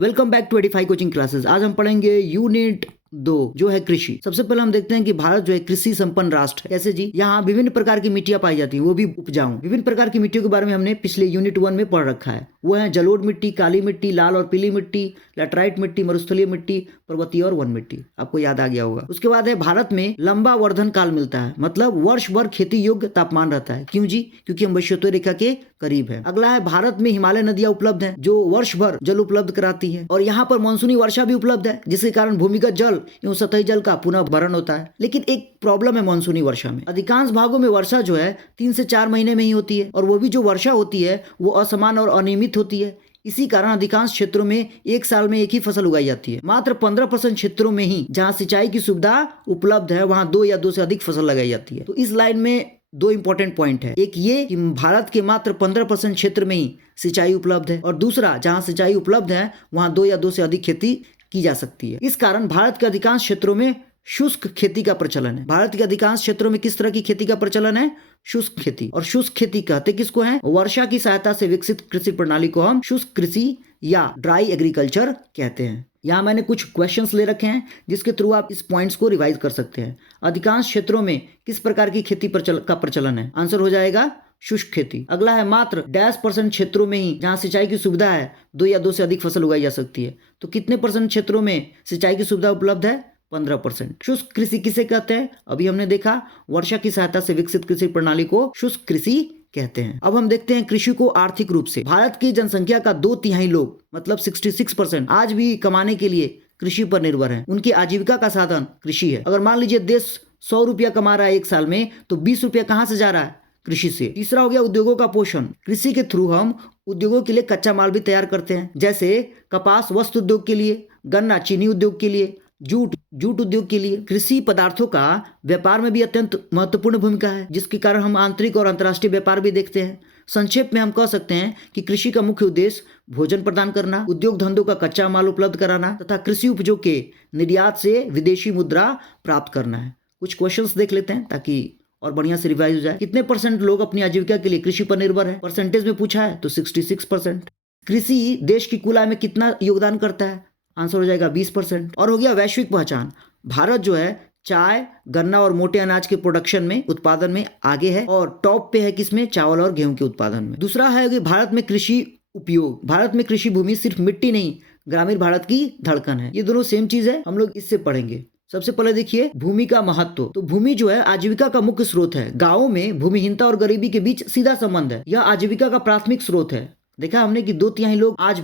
Welcome back to 85 coaching classes. आज हम पढ़ेंगे यूनिट 2 जो है कृषि। सबसे पहले हम देखते हैं कि भारत जो है कृषि संपन्न राष्ट्र है। कैसे जी? यहाँ विभिन्न प्रकार की मिट्टियां पाई जाती हैं, वो भी उपजाऊ। विभिन्न प्रकार की मिट्टियों के बारे में हमने पिछले यूनिट 1 में पढ़ रखा है। वो है जलोढ़ मिट्टी, काली मिट्टी, लाल और पीली मिट्टी, लैटराइट मिट्टी, मरुस्थलीय मिट्टी, पर्वतीय और वन मिट्टी। आपको याद आ गया होगा। उसके बाद है भारत में लंबा वर्धन काल मिलता है, मतलब वर्ष भर खेती योग्य तापमान रहता है। क्यों जी? क्योंकि हम विषुवतीय रेखा के करीब है। अगला है भारत में हिमालय नदियां उपलब्ध हैं जो वर्ष भर जल उपलब्ध कराती है, और यहाँ पर मानसूनी वर्षा भी उपलब्ध है, जिसके कारण भूमिगत जल एवं सतही जल का पुनः भरण होता है। लेकिन एक प्रॉब्लम है मानसूनी वर्षा में। अधिकांश भागों में वर्षा जो है 3 से 4 महीने में ही होती है, और वो भी जो वर्षा होती है वो असमान और अनियमित होती है। इसी कारण अधिकांश क्षेत्रों में एक साल में एक ही फसल उगाई जाती है। मात्र 15% क्षेत्रों में ही जहाँ सिंचाई की सुविधा उपलब्ध है वहाँ 2 या 2 से अधिक फसल लगाई जाती है। तो इस लाइन में 2 इंपॉर्टेंट पॉइंट है। एक ये कि भारत के मात्र 15% क्षेत्र में ही सिंचाई उपलब्ध है, और दूसरा जहाँ सिंचाई उपलब्ध है वहाँ 2 या 2 से अधिक खेती की जा सकती है। इस कारण भारत के अधिकांश क्षेत्रों में शुष्क खेती का प्रचलन है। भारत के अधिकांश क्षेत्रों में किस तरह की खेती का प्रचलन है? शुष्क खेती। और शुष्क खेती कहते किसको है? वर्षा की सहायता से विकसित कृषि प्रणाली को हम शुष्क कृषि या ड्राई एग्रीकल्चर कहते हैं। यहाँ मैंने कुछ क्वेश्चंस ले रखे हैं जिसके थ्रू आप इस पॉइंट्स को रिवाइज कर सकते हैं। अधिकांश क्षेत्रों में किस प्रकार की खेती का प्रचलन है? आंसर हो जाएगा शुष्क खेती। अगला है मात्र %% क्षेत्रों में ही जहाँ सिंचाई की सुविधा है 2 या 2 से अधिक फसल उगाई जा सकती है। तो कितने % क्षेत्रों में सिंचाई की सुविधा उपलब्ध है? 15%। शुष्क कृषि किसे कहते हैं? अभी हमने देखा वर्षा की सहायता से विकसित कृषि प्रणाली को शुष्क कृषि कहते हैं। अब हम देखते हैं कृषि को आर्थिक रूप से। भारत की जनसंख्या का 2/3 लोग, मतलब 66%, आज भी कमाने के लिए कृषि पर निर्भर है। उनकी आजीविका का साधन कृषि है। अगर मान लीजिए देश 100 रुपया कमा रहा है एक साल में, तो 20 रुपया कहाँ से जा रहा है? कृषि से। तीसरा हो गया उद्योगों का पोषण। कृषि के थ्रू हम उद्योगों के लिए कच्चा माल भी तैयार करते हैं, जैसे कपास वस्त्र उद्योग के लिए, गन्ना चीनी उद्योग के लिए, जूट उद्योग के लिए। कृषि पदार्थों का व्यापार में भी अत्यंत महत्वपूर्ण भूमिका है, जिसके कारण हम आंतरिक और अंतर्राष्ट्रीय व्यापार भी देखते हैं। संक्षेप में हम कह सकते हैं कि कृषि का मुख्य उद्देश्य भोजन प्रदान करना, उद्योग धंधों का कच्चा माल उपलब्ध कराना तथा कृषि उपजों के निर्यात से विदेशी मुद्रा प्राप्त करना है। कुछ क्वेश्चंस देख लेते हैं ताकि और बढ़िया से रिवाइज हो जाए। कितने % लोग अपनी आजीविका के लिए कृषि पर निर्भर है? परसेंटेज में पूछा है तो 66%। कृषि देश की कुल आय में कितना योगदान करता है? आंसर हो जाएगा 20%। और हो गया वैश्विक पहचान। भारत जो है चाय, गन्ना और मोटे अनाज के प्रोडक्शन में, उत्पादन में आगे है, और टॉप पे है किसमें? चावल और गेहूं के उत्पादन में। दूसरा है कि भारत में कृषि उपयोग। भारत में कृषि भूमि सिर्फ मिट्टी नहीं, ग्रामीण भारत की धड़कन है। ये दोनों सेम चीज है, हम लोग इससे पढ़ेंगे। सबसे पहले देखिए भूमि का महत्व। तो भूमि जो है आजीविका का मुख्य स्रोत है। गाँवों में भूमिहीनता और गरीबी के बीच सीधा संबंध है। यह आजीविका का प्राथमिक स्रोत है। देखा हमने कि 2/3 लोग आज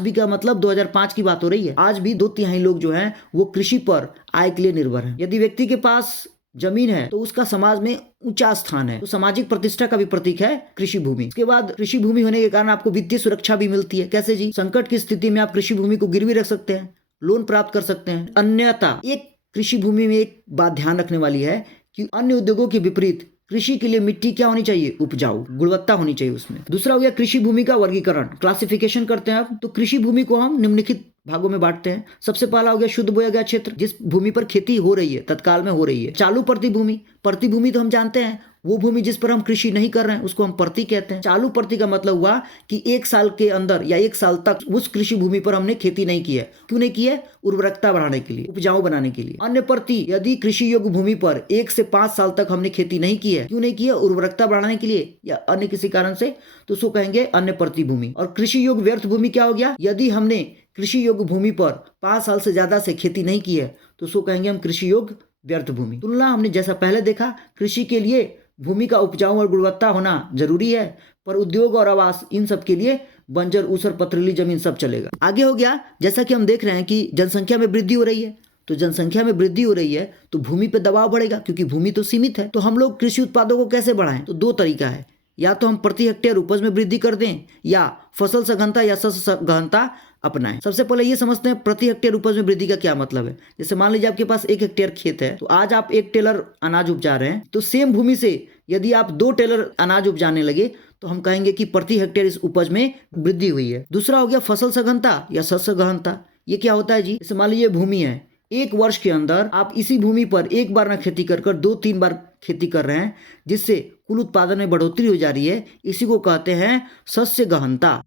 भी का मतलब 2005 की बात हो रही है। आज भी 2/3 लोग जो हैं वो कृषि पर आय के लिए निर्भर हैं। यदि व्यक्ति के पास जमीन है तो उसका समाज में ऊंचा स्थान है। तो सामाजिक प्रतिष्ठा का भी प्रतीक है कृषि भूमि। इसके बाद कृषि भूमि होने के कारण आपको वित्तीय सुरक्षा भी मिलती है। कैसे जी? संकट की स्थिति में आप कृषि भूमि को गिरवी रख सकते हैं, लोन प्राप्त कर सकते हैं। अन्यथा एक कृषि भूमि में एक बात ध्यान रखने वाली है कि अन्य उद्योगों के विपरीत कृषि के लिए मिट्टी क्या होनी चाहिए? उपजाऊ, गुणवत्ता होनी चाहिए उसमें। दूसरा हो गया कृषि भूमि का वर्गीकरण, क्लासिफिकेशन करते हैं आप। तो कृषि भूमि को हम निम्नलिखित भागों में बांटते हैं। सबसे पहला हो गया शुद्ध बोया गया क्षेत्र, जिस भूमि पर खेती हो रही है, तत्काल में हो रही है। चालू प्रतिभूमि। प्रतिभूमि तो हम जानते हैं वो भूमि जिस पर हम कृषि नहीं कर रहे हैं उसको हम प्रति कहते हैं। चालू प्रति का मतलब हुआ कि 1 साल के अंदर या 1 साल तक उस कृषि भूमि पर हमने खेती नहीं की है। क्यों नहीं की है? उर्वरकता बढ़ाने के लिए, उपजाऊ बनाने के लिए। अन्य प्रति, यदि कृषि योग्य भूमि पर 1 से 5 साल तक हमने खेती नहीं की है, क्यों नहीं की है? उर्वरकता बढ़ाने के लिए या अन्य किसी कारण से, तो उसको कहेंगे अन्य प्रति भूमि। और कृषि योग्य व्यर्थ भूमि क्या हो गया? यदि हमने कृषि योग्य भूमि पर 5 साल से ज्यादा से खेती नहीं की है तो उसको कहेंगे हम कृषि योग्य व्यर्थ भूमि। तुलना हमने जैसा पहले देखा, कृषि के लिए भूमि का उपजाऊ और गुणवत्ता होना जरूरी है, पर उद्योग और आवास इन सब के लिए बंजर, ऊसर, पथरीली जमीन सब चलेगा। आगे हो गया, जैसा कि हम देख रहे हैं कि जनसंख्या में वृद्धि हो रही है, तो जनसंख्या में वृद्धि हो रही है तो भूमि पर दबाव बढ़ेगा, क्योंकि भूमि तो सीमित है। तो हम लोग कृषि उत्पादों को कैसे बढ़ाएं? तो 2 तरीका है। या तो हम प्रति हेक्टेयर उपज में वृद्धि कर दें, या फसल सघनता या शस्य गहनता अपनाएं। सबसे पहले ये समझते हैं प्रति हेक्टेयर उपज में वृद्धि का क्या मतलब है। जैसे मान लीजिए आपके पास 1 हेक्टेयर खेत है, तो आज आप 1 टेलर अनाज उपजा रहे हैं, तो सेम भूमि से यदि आप 2 टेलर अनाज उपजाने लगे तो हम कहेंगे कि प्रति हेक्टेयर इस उपज में वृद्धि हुई है। दूसरा हो गया फसल सघनता या शस्य गहनता। ये क्या होता है जी? जैसे मान लीजिए भूमि है, 1 वर्ष के अंदर आप इसी भूमि पर एक बार न खेती कर 2-3 बार खेती कर रहे हैं, जिससे कुल उत्पादन में बढ़ोतरी हो जा रही है। इसी को कहते हैं शस्य गहनता।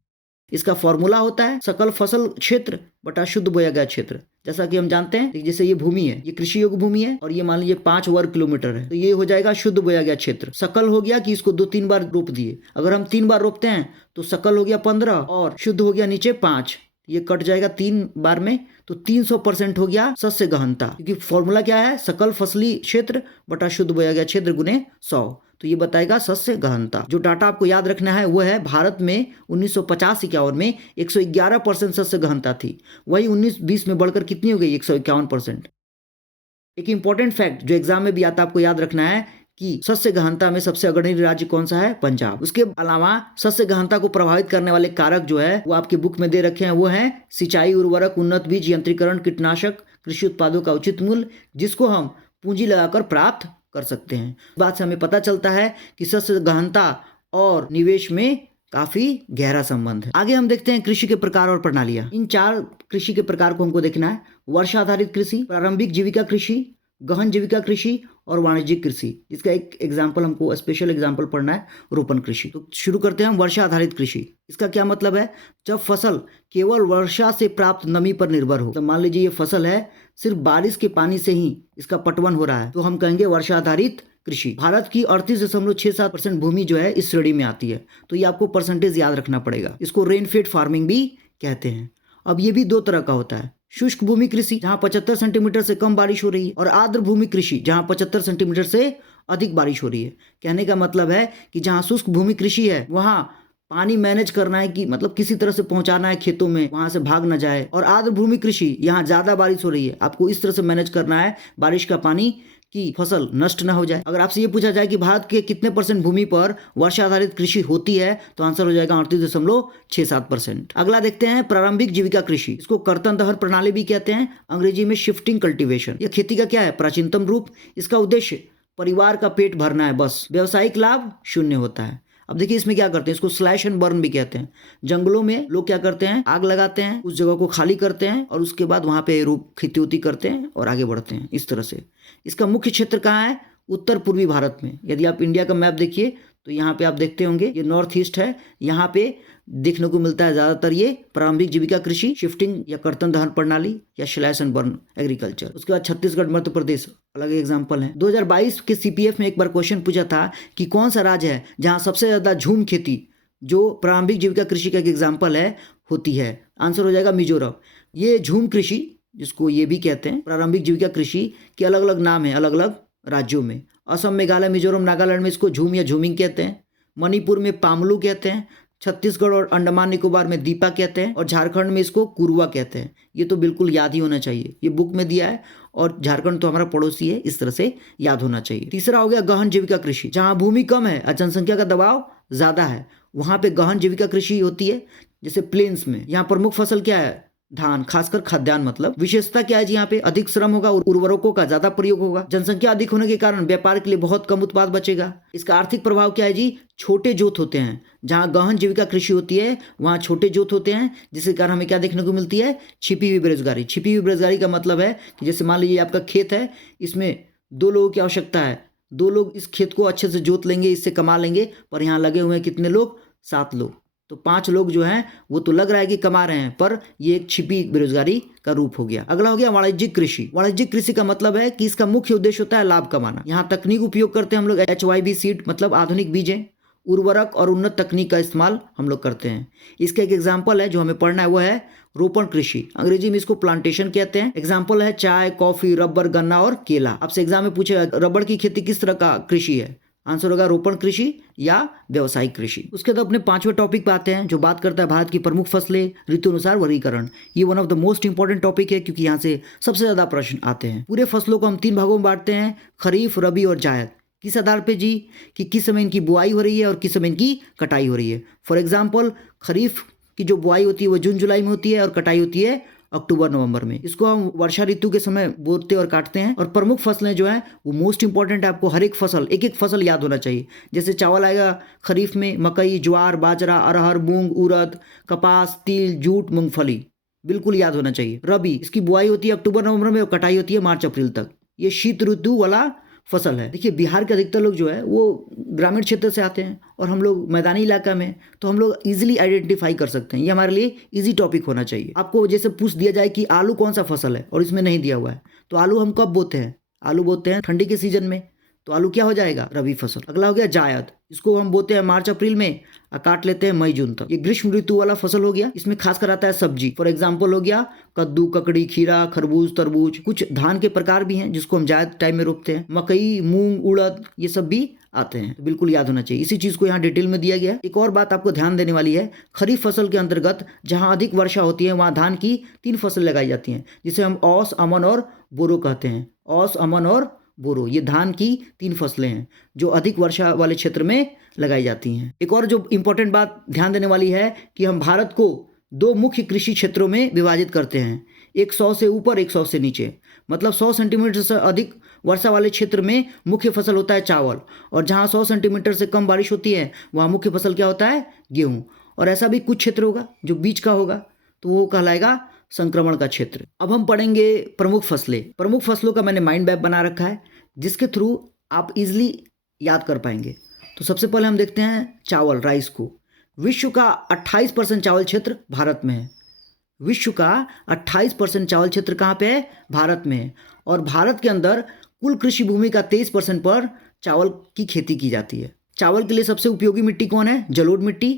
इसका फॉर्मूला होता है सकल फसल क्षेत्र बटा शुद्ध बोया गया क्षेत्र। जैसा कि हम जानते हैं, जैसे ये भूमि है, ये कृषि योग्य भूमि है और ये मान लीजिए 5 वर्ग किलोमीटर है, तो ये हो जाएगा शुद्ध बोया गया क्षेत्र। सकल हो गया कि इसको 2-3 बार रोप दिए, अगर हम 3 बार रोपते हैं तो सकल हो गया 15 और शुद्ध हो गया नीचे 5, ये कट जाएगा 3 बार में, तो 300% हो गया शस्य गहनता, क्योंकि फॉर्मूला क्या है, सकल फसली क्षेत्र बटा शुद्ध बोया गया क्षेत्र गुने 100, तो ये बताएगा शस्य गहनता। जो डाटा आपको याद रखना है वो है भारत में 1950-51 में 111% शस्य गहनता थी, वही 19-20 में बढ़कर कितनी हो गई, 151%। एक इंपॉर्टेंट फैक्ट जो एग्जाम में भी आता है, आपको याद रखना है कि शस्य गहनता में सबसे अग्रणी राज्य कौन सा है, पंजाब। उसके अलावा शस्य गहनता को प्रभावित करने वाले कारक जो है वो आपकी बुक में दे रखे हैं, वो है सिंचाई, उर्वरक, उन्नत बीज, यंत्रीकरण, कीटनाशक, कृषि उत्पादों का उचित मूल्य, जिसको हम पूंजी लगाकर प्राप्त कर सकते हैं। इस बात से हमें पता चलता है कि शस्य गहनता और निवेश में काफी गहरा संबंध है। आगे हम देखते हैं कृषि के प्रकार और प्रणालियां। इन 4 कृषि के प्रकार को हमको देखना है, वर्षा आधारित कृषि, प्रारंभिक जीविका कृषि, गहन जीविका कृषि और वाणिज्यिक कृषि। इसका एक एग्जाम्पल हमको स्पेशल एग्जाम्पल पढ़ना है, रोपण कृषि। तो शुरू करते हैं हम वर्षा आधारित कृषि। इसका क्या मतलब है, जब फसल केवल वर्षा से प्राप्त नमी पर निर्भर हो, तो मान लीजिए ये फसल है सिर्फ बारिश के पानी से ही इसका पटवन हो रहा है, तो हम कहेंगे वर्षा आधारित कृषि। भारत की 38.67% भूमि जो है इस श्रेणी में आती है, तो ये आपको परसेंटेज याद रखना पड़ेगा। इसको रेनफेड फार्मिंग भी कहते हैं। अब ये भी 2 तरह का होता है, शुष्क भूमि कृषि जहां 75 सेंटीमीटर से कम बारिश हो रही है, और आर्द्र भूमि कृषि जहां 75 सेंटीमीटर से अधिक बारिश हो रही है। कहने का मतलब है कि जहां शुष्क भूमि कृषि है वहां पानी मैनेज करना है, कि मतलब किसी तरह से पहुंचाना है खेतों में, वहां से भाग न जाए। और आर्द्र भूमि कृषि यहाँ ज्यादा बारिश हो रही है, आपको इस तरह से मैनेज करना है बारिश का पानी कि फसल नष्ट ना हो जाए। अगर आपसे ये पूछा जाए कि भारत के कितने % भूमि पर वर्षा आधारित कृषि होती है, तो आंसर हो जाएगा 38.67%। अगला देखते हैं प्रारंभिक जीविका कृषि। इसको कर्तन दहन प्रणाली भी कहते हैं, अंग्रेजी में शिफ्टिंग कल्टीवेशन। यह खेती का क्या है, प्राचीनतम रूप। इसका उद्देश्य परिवार का पेट भरना है बस, व्यावसायिक लाभ शून्य होता है। अब देखिए इसमें क्या करते हैं, इसको स्लैश एंड बर्न भी कहते हैं। जंगलों में लोग क्या करते हैं, आग लगाते हैं, उस जगह को खाली करते हैं और उसके बाद वहां पे खेती उती करते हैं और आगे बढ़ते हैं इस तरह से। इसका मुख्य क्षेत्र कहाँ है, उत्तर पूर्वी भारत में। यदि आप इंडिया का मैप देखिए तो यहाँ पे आप देखते होंगे ये नॉर्थ ईस्ट है, यहाँ पे देखने को मिलता है ज्यादातर ये प्रारंभिक जीविका कृषि, शिफ्टिंग या कर्तन दहन प्रणाली या स्लैश एंड बर्न एग्रीकल्चर। उसके बाद छत्तीसगढ़, मध्य प्रदेश अलग एग्जाम्पल है। 2022 के CPF में एक बार क्वेश्चन पूछा था कि कौन सा राज्य है जहाँ सबसे ज्यादा झूम खेती, जो प्रारंभिक जीविका कृषि का एक एग्जाम्पल है, होती है। आंसर हो जाएगा मिजोरम। ये झूम कृषि, जिसको ये भी कहते हैं प्रारंभिक जीविका कृषि, के अलग अलग नाम है अलग अलग राज्यों में। असम, मेघालय, मिजोरम, नागालैंड में इसको झूम या झूमिंग कहते हैं, मणिपुर में पामलू कहते हैं, छत्तीसगढ़ और अंडमान निकोबार में दीपा कहते हैं और झारखंड में इसको कुरुआ कहते हैं। ये तो बिल्कुल याद ही होना चाहिए, ये बुक में दिया है और झारखंड तो हमारा पड़ोसी है, इस तरह से याद होना चाहिए। तीसरा हो गया गहन जीविका कृषि, जहां भूमि कम है और जनसंख्या का दबाव ज्यादा है, वहां पे गहन जीविका कृषि होती है। जैसे प्लेन्स में, यहाँ प्रमुख फसल क्या है, धान, खासकर खाद्यान्न। मतलब विशेषता क्या है जी, यहाँ पे अधिक श्रम होगा, उर्वरकों का ज्यादा प्रयोग होगा, जनसंख्या अधिक होने के कारण व्यापार के लिए बहुत कम उत्पाद बचेगा। इसका आर्थिक प्रभाव क्या है जी, छोटे जोत होते हैं। जहाँ गहन जीविका कृषि होती है वहाँ छोटे जोत होते हैं, जिसके कारण हमें क्या देखने को मिलती है, छिपी हुई बेरोजगारी। छिपी हुई बेरोजगारी का मतलब है कि जैसे मान लीजिए आपका खेत है, इसमें 2 लोगों की आवश्यकता है, 2 लोग इस खेत को अच्छे से जोत लेंगे, इससे कमा लेंगे, पर यहाँ लगे हुए हैं कितने लोग, 7 लोग, तो 5 लोग जो हैं वो तो लग रहा है कि कमा रहे हैं, पर ये एक छिपी बेरोजगारी का रूप हो गया। अगला हो गया वाणिज्यिक कृषि। वाणिज्यिक कृषि का मतलब है कि इसका मुख्य उद्देश्य होता है लाभ कमाना। यहाँ तकनीक उपयोग करते हैं हम लोग, HYB सीड मतलब आधुनिक बीजें, उर्वरक और उन्नत तकनीक का इस्तेमाल हम लोग करते हैं। इसका एक एग्जाम्पल है जो हमें पढ़ना है, वो है रोपण कृषि। अंग्रेजी में इसको प्लांटेशन कहते हैं। एग्जाम्पल है चाय, कॉफी, रबर, गन्ना और केला। आपसे एग्जाम में पूछेगा रबड़ की खेती किस तरह का कृषि है, आंसर होगा रोपण कृषि या व्यावसायिक कृषि। उसके बाद अपने 5वें टॉपिक पे आते हैं जो बात करता है भारत की प्रमुख फसलें, ऋतु अनुसार वर्गीकरण। ये one of the most important topic है क्योंकि यहाँ से सबसे ज्यादा प्रश्न आते हैं। पूरे फसलों को हम 3 भागों में बांटते हैं, खरीफ, रबी और जायद। किस आधार पे जी, कि किस समय इनकी बुआई हो रही है और किस समय इनकी कटाई हो रही है। फॉर एग्जाम्पल खरीफ की जो बुआई होती है वो जून जुलाई में होती है और कटाई होती है अक्टूबर नवंबर में। इसको हम वर्षा ऋतु के समय बोते और काटते हैं। और प्रमुख फसलें जो हैं वो मोस्ट इंपॉर्टेंट है, आपको हर एक फसल एक एक फसल याद होना चाहिए। जैसे चावल आएगा खरीफ में, मकई, ज्वार, बाजरा, अरहर, मूंग, उड़द, कपास, तिल, जूट, मूंगफली, बिल्कुल याद होना चाहिए। रबी, इसकी बुआई होती है अक्टूबर नवंबर में और कटाई होती है मार्च अप्रैल तक। ये शीत ऋतु वाला फसल है। देखिए बिहार के अधिकतर लोग जो है वो ग्रामीण क्षेत्र से आते हैं और हम लोग मैदानी इलाका में, तो हम लोग इजीली आइडेंटिफाई कर सकते हैं। ये हमारे लिए इजी टॉपिक होना चाहिए। आपको जैसे पूछ दिया जाए कि आलू कौन सा फसल है और इसमें नहीं दिया हुआ है, तो आलू हम कब बोते हैं? आलू बोते हैं ठंडी के सीजन में, तो आलू क्या हो जाएगा? रबी फसल। अगला हो गया जायद, इसको हम बोते हैं मार्च अप्रैल में और काट लेते हैं मई जून तक। ये ग्रीष्म ऋतु वाला फसल हो गया। इसमें खासकर आता है सब्जी। फॉर एग्जाम्पल हो गया कद्दू, ककड़ी, खीरा, खरबूज, तरबूज। कुछ धान के प्रकार भी हैं जिसको हम जायद टाइम में रोपते हैं। मकई, मूंग, उड़द, ये सब भी आते हैं, तो बिल्कुल याद होना चाहिए। इसी चीज को यहाँ डिटेल में दिया गया है। एक और बात आपको ध्यान देने वाली है, खरीफ फसल के अंतर्गत जहाँ अधिक वर्षा होती है वहाँ धान की 3 फसल लगाई जाती हैं, जिसे हम औस, अमन और बोरो कहते हैं। औस, अमन और बोरो, ये धान की 3 फसलें हैं जो अधिक वर्षा वाले क्षेत्र में लगाई जाती हैं। एक और जो इंपॉर्टेंट बात ध्यान देने वाली है कि हम भारत को 2 मुख्य कृषि क्षेत्रों में विभाजित करते हैं, एक 100 से ऊपर, एक 100 से नीचे। मतलब 100 सेंटीमीटर से अधिक वर्षा वाले क्षेत्र में मुख्य फसल होता है चावल, और जहाँ 100 सेंटीमीटर से कम बारिश होती है वहाँ मुख्य फसल क्या होता है? गेहूँ। और ऐसा भी कुछ क्षेत्र होगा जो बीच का होगा, तो वो कहलाएगा संक्रमण का क्षेत्र। अब हम पढ़ेंगे प्रमुख फसलें। प्रमुख फसलों का मैंने माइंड मैप बना रखा है जिसके थ्रू आप इजीली याद कर पाएंगे। तो सबसे पहले हम देखते हैं चावल, राइस को। विश्व का 28% चावल क्षेत्र भारत में है। विश्व का 28% चावल क्षेत्र कहाँ पे है? भारत में है। और भारत के अंदर कुल कृषि भूमि का 23% पर चावल की खेती की जाती है। चावल के लिए सबसे उपयोगी मिट्टी कौन है? जलोढ़ मिट्टी।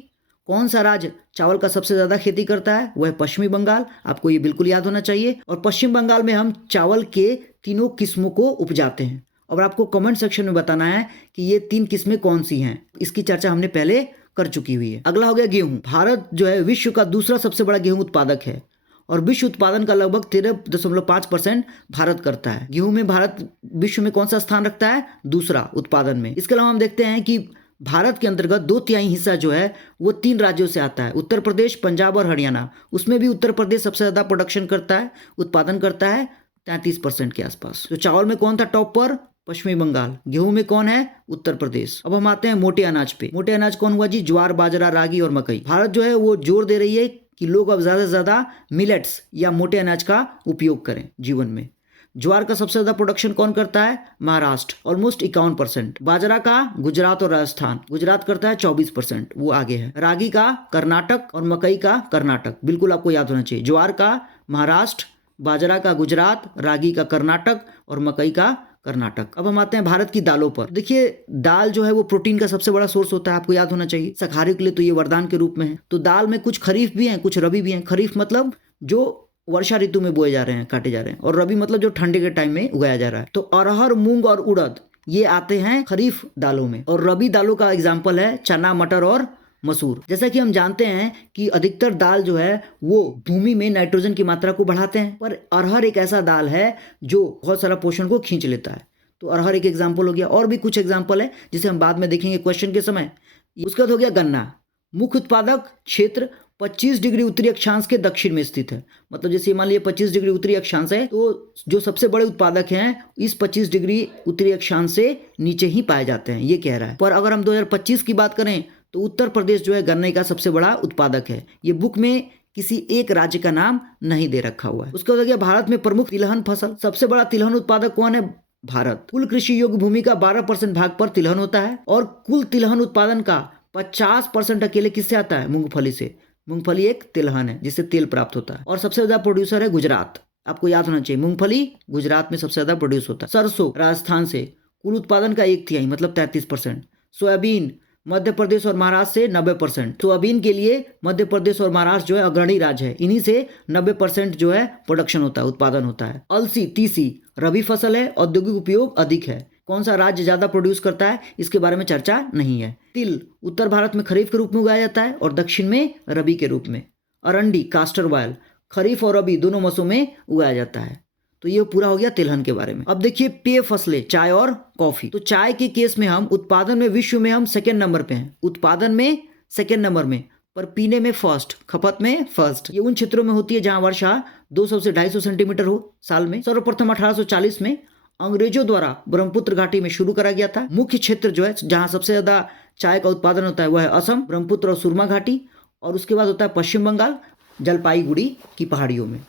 कौन सा राज्य चावल का सबसे ज़्यादा खेती करता है? वह पश्चिमी बंगाल। आपको ये बिल्कुल याद होना चाहिए। और पश्चिम बंगाल में हम चावल के 3 किस्मों को उपजाते हैं, और आपको कमेंट सेक्शन में बताना है कि ये 3 किस्में कौन सी हैं। इसकी चर्चा हमने पहले कर चुकी हुई है। अगला हो गया गेहूं। भारत जो है विश्व का दूसरा सबसे बड़ा गेहूं उत्पादक है, और विश्व उत्पादन का लगभग 13.5% भारत करता है। गेहूं में भारत विश्व में कौन सा स्थान रखता है? दूसरा उत्पादन में। इसके अलावा हम देखते हैं कि भारत के अंतर्गत 2/3 हिस्सा जो है वो 3 राज्यों से आता है, उत्तर प्रदेश, पंजाब और हरियाणा। उसमें भी उत्तर प्रदेश सबसे ज़्यादा प्रोडक्शन करता है, उत्पादन करता है 33% के आसपास। तो चावल में कौन था टॉप पर? पश्चिमी बंगाल। गेहूं में कौन है? उत्तर प्रदेश। अब हम आते हैं मोटे अनाज पे। मोटे अनाज कौन हुआ जी? ज्वार, बाजरा, रागी और मकई। भारत जो है वो जोर दे रही है कि लोग अब ज़्यादा से ज़्यादा मिलेट्स या मोटे अनाज का उपयोग करें जीवन में। ज्वार का सबसे ज़्यादा प्रोडक्शन कौन करता है? महाराष्ट्र, ऑलमोस्ट 51%। बाजरा का गुजरात और राजस्थान। गुजरात करता है 24%, वो आगे है। रागी का कर्नाटक और मकई का कर्नाटक, बिल्कुल आपको याद होना चाहिए। ज्वार का महाराष्ट्र, बाजरा का गुजरात, रागी का कर्नाटक और मकई का कर्नाटक। अब हम आते हैं भारत की दालों पर। देखिए दाल जो है वो प्रोटीन का सबसे बड़ा सोर्स होता है, आपको याद होना चाहिए। शाकाहारियों के लिए तो ये वरदान के रूप में है। तो दाल में कुछ खरीफ भी हैं, कुछ रबी भी हैं। खरीफ मतलब जो वर्षा ऋतु में बोए जा रहे हैं, काटे जा रहे हैं, और रबी मतलब जो ठंडे के टाइम में उगाया जा रहा है। तो अरहर, मूंग और उड़द ये आते हैं खरीफ दालों में। और रबी दालों का एग्जाम्पल है चना, मटर और मसूर। जैसा कि हम जानते हैं कि अधिकतर दाल जो है वो भूमि में नाइट्रोजन की मात्रा को बढ़ाते हैं, पर अरहर एक ऐसा दाल है जो बहुत सारा पोषण को खींच लेता है। तो अरहर एक एग्जाम्पल हो गया, और भी कुछ एग्जाम्पल है जिसे हम बाद में देखेंगे क्वेश्चन के समय। उसके बाद हो गया गन्ना। मुख्य उत्पादक क्षेत्र 25 डिग्री उत्तरी अक्षांश के दक्षिण में स्थित है। मतलब जैसे मान लीजिए 25 डिग्री उत्तरी अक्षांश है, तो जो सबसे बड़े उत्पादक हैं इस 25 डिग्री उत्तरी अक्षांश से नीचे ही पाए जाते हैं, ये कह रहा है। पर अगर हम 2025 की बात करें तो उत्तर प्रदेश जो है गन्ने का सबसे बड़ा उत्पादक है। ये बुक में किसी एक राज्य का नाम नहीं दे रखा हुआ है। उसके बाद गया भारत में प्रमुख तिलहन फसल। सबसे बड़ा तिलहन उत्पादक कौन है? भारत। कुल कृषि योग्य भूमि का 12% भाग पर तिलहन होता है, और कुल तिलहन उत्पादन का 50% अकेले किससे आता है? मूंगफली से। मूंगफली एक तिलहन है जिससे तेल प्राप्त होता है। और सबसे ज्यादा प्रोड्यूसर है गुजरात। आपको याद होना चाहिए मूंगफली गुजरात में सबसे ज्यादा प्रोड्यूस होता है। सरसों राजस्थान से, कुल उत्पादन का 1/3 मतलब 33%। सोयाबीन मध्य प्रदेश और महाराष्ट्र से 90%। सोयाबीन के लिए मध्य प्रदेश और महाराष्ट्र जो है अग्रणी राज्य है, इन्हीं से 90% जो है प्रोडक्शन होता है, उत्पादन होता है। अलसी, तीसी रबी फसल है, औद्योगिक उपयोग अधिक है। कौन सा राज्य ज्यादा प्रोड्यूस करता है इसके बारे में चर्चा नहीं है। तिल उत्तर भारत में खरीफ के रूप में उगाया जाता है और दक्षिण में रबी के रूप में। अरंडी, कास्टर ऑयल खरीफ और रबी दोनों मौसमों में उगाया जाता है। तो ये पूरा हो गया तिलहन के बारे में। अब देखिए पेय फसलें, चाय और कॉफी। तो चाय के केस में हम उत्पादन में विश्व में हम 2nd नंबर पे हैं, उत्पादन में 2nd नंबर में, पर पीने में फर्स्ट, खपत में फर्स्ट। ये उन क्षेत्रों में होती है जहां वर्षा 200 से 250 सेंटीमीटर हो साल में। सर्वप्रथम 1840 में अंग्रेजों द्वारा ब्रह्मपुत्र घाटी में शुरू करा गया था। मुख्य क्षेत्र जो है जहां सबसे ज्यादा चाय का उत्पादन होता है वह है असम, ब्रह्मपुत्र और सुरमा घाटी, और उसके बाद होता है पश्चिम बंगाल, जलपाईगुड़ी की पहाड़ियों में।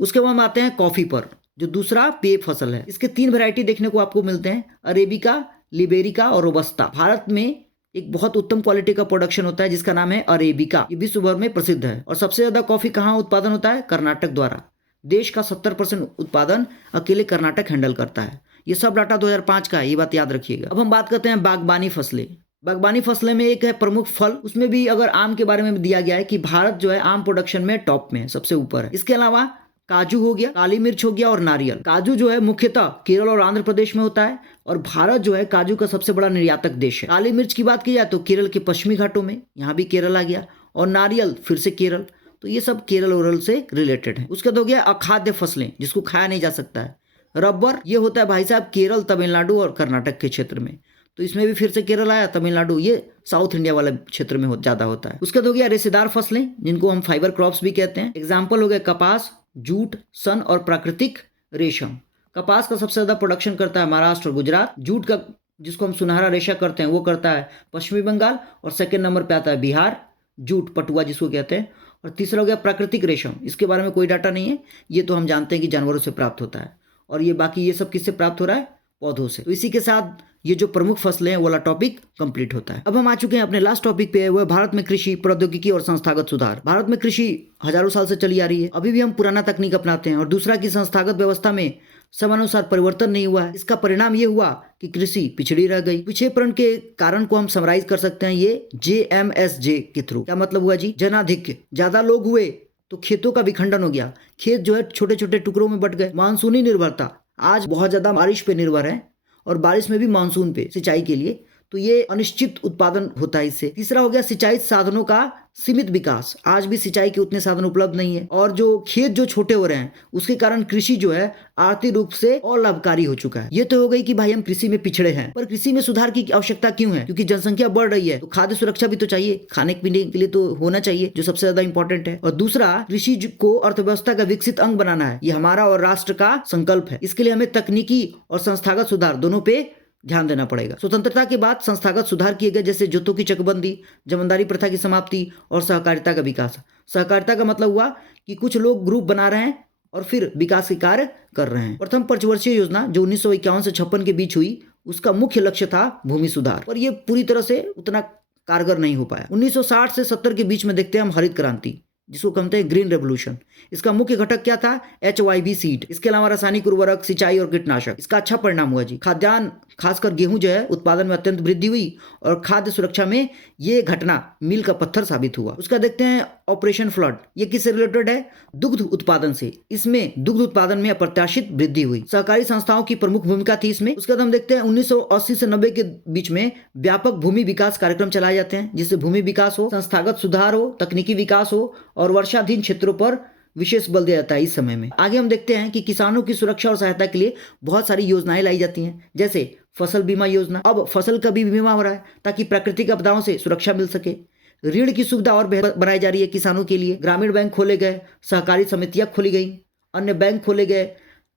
उसके बाद हम आते हैं कॉफी पर। जो दूसरा पेय फसल है। इसके 3 वैरायटी देखने को आपको मिलते हैं, अरेबिका, लिबेरिका और रोबस्ता। भारत में एक बहुत उत्तम क्वालिटी का प्रोडक्शन होता है जिसका नाम है अरेबिका। ये विश्व भर में प्रसिद्ध है। और सबसे ज्यादा कॉफी कहाँ उत्पादन होता है? कर्नाटक द्वारा। देश का 70% उत्पादन अकेले कर्नाटक हैंडल करता है। ये सब डाटा 2005 का है, ये बात याद रखिएगा। अब हम बात करते हैं बागबानी फसलें। बागबानी फसलें में एक है प्रमुख फल, उसमें भी अगर आम के बारे में दिया गया है कि भारत जो है आम प्रोडक्शन में टॉप में है, सबसे ऊपर है। इसके अलावा काजू हो गया, काली मिर्च हो गया और नारियल। काजू जो है मुख्यतः केरल और आंध्र प्रदेश में होता है और भारत जो है काजू का सबसे बड़ा निर्यातक देश है। काली मिर्च की बात की जाए तो केरल के पश्चिमी घाटों में, यहाँ भी केरल आ गया, और नारियल फिर से केरल। तो ये सब केरल ओरल से रिलेटेड है। उसके बाद हो गया अखाद्य फसलें, जिसको खाया नहीं जा सकता है। रबर, ये होता है भाई साहब केरल, तमिलनाडु और कर्नाटक के क्षेत्र में। तो इसमें भी फिर से केरल आया, तमिलनाडु, ये साउथ इंडिया वाले क्षेत्र में ज्यादा होता है। उसके बाद हो गया रेशेदार फसलें, जिनको हम फाइबर क्रॉप्स भी कहते हैं। एग्जाम्पल हो गया कपास, जूट, सन और प्राकृतिक रेशम। कपास का सबसे ज्यादा प्रोडक्शन करता है महाराष्ट्र और गुजरात। जूट का, जिसको हम सुनहरा रेशा करते हैं, वो करता है पश्चिमी बंगाल, और सेकेंड नंबर पे आता है बिहार, जूट पटुआ जिसको कहते हैं। और तीसरा हो गया प्राकृतिक रेशम। इसके बारे में कोई डाटा नहीं है, ये तो हम जानते हैं कि जानवरों से प्राप्त होता है। और ये बाकी ये सब किससे प्राप्त हो रहा है? पौधों से। तो इसी के साथ ये जो प्रमुख फसलें हैं वाला टॉपिक कंप्लीट होता है। अब हम आ चुके हैं अपने लास्ट टॉपिक पे, वो है भारत में कृषि, प्रौद्योगिकी और संस्थागत सुधार। भारत में कृषि हजारों साल से चली आ रही है, अभी भी हम पुराना तकनीक अपनाते हैं। और दूसरा कि संस्थागत व्यवस्था में समानुसार परिवर्तन नहीं हुआ है। इसका परिणाम ये हुआ कि कृषि पिछड़ी रह गई। पिछड़ेपन के कारण को हम समराइज कर सकते हैं ये JMSJ के थ्रू। क्या मतलब हुआ जी? जनाधिक्य, ज्यादा लोग हुए तो खेतों का विखंडन हो गया, खेत जो है छोटे छोटे टुकड़ों में बंट गए। मानसूनी निर्भरता, आज बहुत ज्यादा बारिश पे निर्भर है और बारिश में भी मानसून पे सिंचाई के लिए, तो ये अनिश्चित उत्पादन होता है इससे। तीसरा हो गया सिंचाई साधनों का सीमित विकास, आज भी सिंचाई के उतने साधन उपलब्ध नहीं है। और जो खेत जो छोटे हो रहे हैं उसके कारण कृषि जो है आर्थिक रूप से और लाभकारी हो चुका है। ये तो हो गई कि भाई हम कृषि में पिछड़े हैं, पर कृषि में सुधार की आवश्यकता क्यों है? क्योंकि जनसंख्या बढ़ रही है, तो खाद्य सुरक्षा भी तो चाहिए, खाने पीने के लिए तो होना चाहिए, जो सबसे ज्यादा इंपॉर्टेंट है। और दूसरा, कृषि को अर्थव्यवस्था का विकसित अंग बनाना है, ये हमारा और राष्ट्र का संकल्प है। इसके लिए हमें तकनीकी और संस्थागत सुधार दोनों पे ध्यान देना पड़ेगा। स्वतंत्रता के बाद संस्थागत सुधार किए गए, जैसे जोतों की चकबंदी, जमींदारी प्रथा की समाप्ति और सहकारिता का विकास। सहकारिता का मतलब हुआ कि कुछ लोग ग्रुप बना रहे हैं और फिर विकास के कार्य कर रहे हैं। प्रथम पंचवर्षीय योजना जो 1951 से 56 के बीच हुई, उसका मुख्य लक्ष्य था भूमि सुधार, और ये पूरी तरह से उतना कारगर नहीं हो पाया। 1960 से 70 के बीच में देखते हैं हम हरित क्रांति, जिसको कहते हैं ग्रीन रेवोल्यूशन। इसका मुख्य घटक क्या था? HYB seed. इसके अलावा रासायनिक उर्वरक, सिंचाई और कीटनाशक। इसका अच्छा परिणाम हुआ जी। खाद्यान्न, खासकर गेहूं जो है, उत्पादन में अत्यंत वृद्धि हुई और खाद्य सुरक्षा में ये घटना मील का पत्थर साबित हुआ। उसका देखते हैं ऑपरेशन फ्लड, ये किससे रिलेटेड है? दुग्ध उत्पादन से। इसमें दुग्ध उत्पादन में अप्रत्याशित वृद्धि हुई। सहकारी संस्थाओं की प्रमुख भूमिका थी इसमें। उसके बाद हम देखते हैं 1980 से 90 के बीच में व्यापक भूमि विकास कार्यक्रम चलाए जाते हैं, जिससे भूमि विकास हो, संस्थागत सुधार हो, तकनीकी विकास हो और वर्षाधीन क्षेत्रों पर विशेष बल दिया जाता है इस समय में। आगे हम देखते हैं कि किसानों की सुरक्षा और सहायता के लिए बहुत सारी योजनाएं लाई जाती हैं, जैसे फसल बीमा योजना। अब फसल का भी बीमा हो रहा है ताकि प्राकृतिक आपदाओं से सुरक्षा मिल सके। ऋण की सुविधा और बेहतर बनाई जा रही है किसानों के लिए। ग्रामीण बैंक खोले गए, सहकारी समितियां खोली गई, अन्य बैंक खोले गए,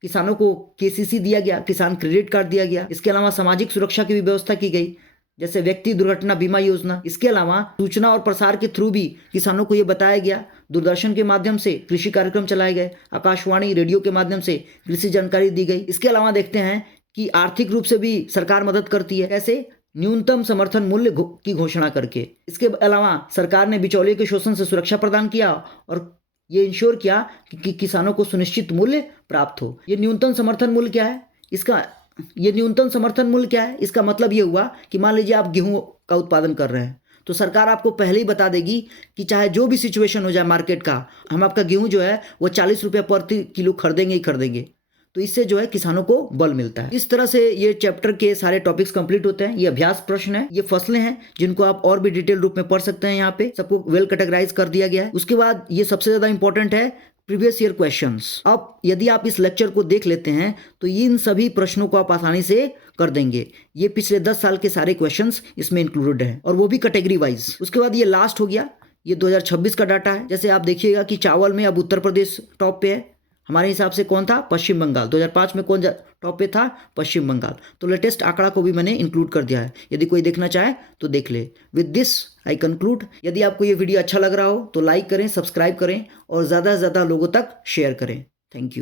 किसानों को KCC दिया गया, किसान क्रेडिट कार्ड दिया गया। इसके अलावा सामाजिक सुरक्षा की भी व्यवस्था की गई, जैसे व्यक्ति दुर्घटना बीमा योजना। इसके अलावा सूचना और प्रसार के थ्रू भी किसानों को यह बताया गया। दूरदर्शन के माध्यम से कृषि कार्यक्रम चलाए गए, आकाशवाणी, रेडियो के माध्यम से कृषि जानकारी दी गई। इसके अलावा देखते हैं कि आर्थिक रूप से भी सरकार मदद करती है। कैसे? न्यूनतम समर्थन मूल्य की घोषणा करके। इसके अलावा सरकार ने बिचौलिए के शोषण से सुरक्षा प्रदान किया और ये इंश्योर किया कि किसानों को सुनिश्चित मूल्य प्राप्त हो। ये न्यूनतम समर्थन मूल्य क्या है? इसका मतलब ये हुआ कि मान लीजिए आप गेहूं का उत्पादन कर रहे हैं, तो सरकार आपको पहले ही बता देगी कि चाहे जो भी सिचुएशन हो जाए मार्केट का, हम आपका गेहूं जो है वो 40 रुपये प्रति किलो खरीदेंगे ही खरीदेंगे। तो इससे जो है किसानों को बल मिलता है। इस तरह से ये चैप्टर के सारे टॉपिक्स कंप्लीट होते हैं। ये अभ्यास प्रश्न है, ये फसलें हैं जिनको आप और भी डिटेल रूप में पढ़ सकते हैं। यहाँ पे सबको वेल कैटेगराइज कर दिया गया है। उसके बाद ये सबसे ज्यादा इंपॉर्टेंट है, प्रीवियस ईयर क्वेश्चंस। अब यदि आप इस लेक्चर को देख लेते हैं तो इन सभी प्रश्नों को आप आसानी से कर देंगे। ये पिछले 10 साल के सारे क्वेश्चंस इसमें इंक्लूडेड हैं और वो भी कैटेगरी वाइज। उसके बाद ये लास्ट हो गया, ये 2026 का डाटा है। जैसे आप देखिएगा कि चावल में अब उत्तर प्रदेश टॉप पे है, हमारे हिसाब से कौन था? पश्चिम बंगाल। 2005 में कौन टॉप पे था? पश्चिम बंगाल। तो लेटेस्ट आंकड़ा को भी मैंने इंक्लूड कर दिया है, यदि कोई देखना चाहे तो देख ले। With this I conclude. यदि आपको ये वीडियो अच्छा लग रहा हो तो लाइक करें, सब्सक्राइब करें और ज़्यादा से ज़्यादा लोगों तक शेयर करें। Thank you.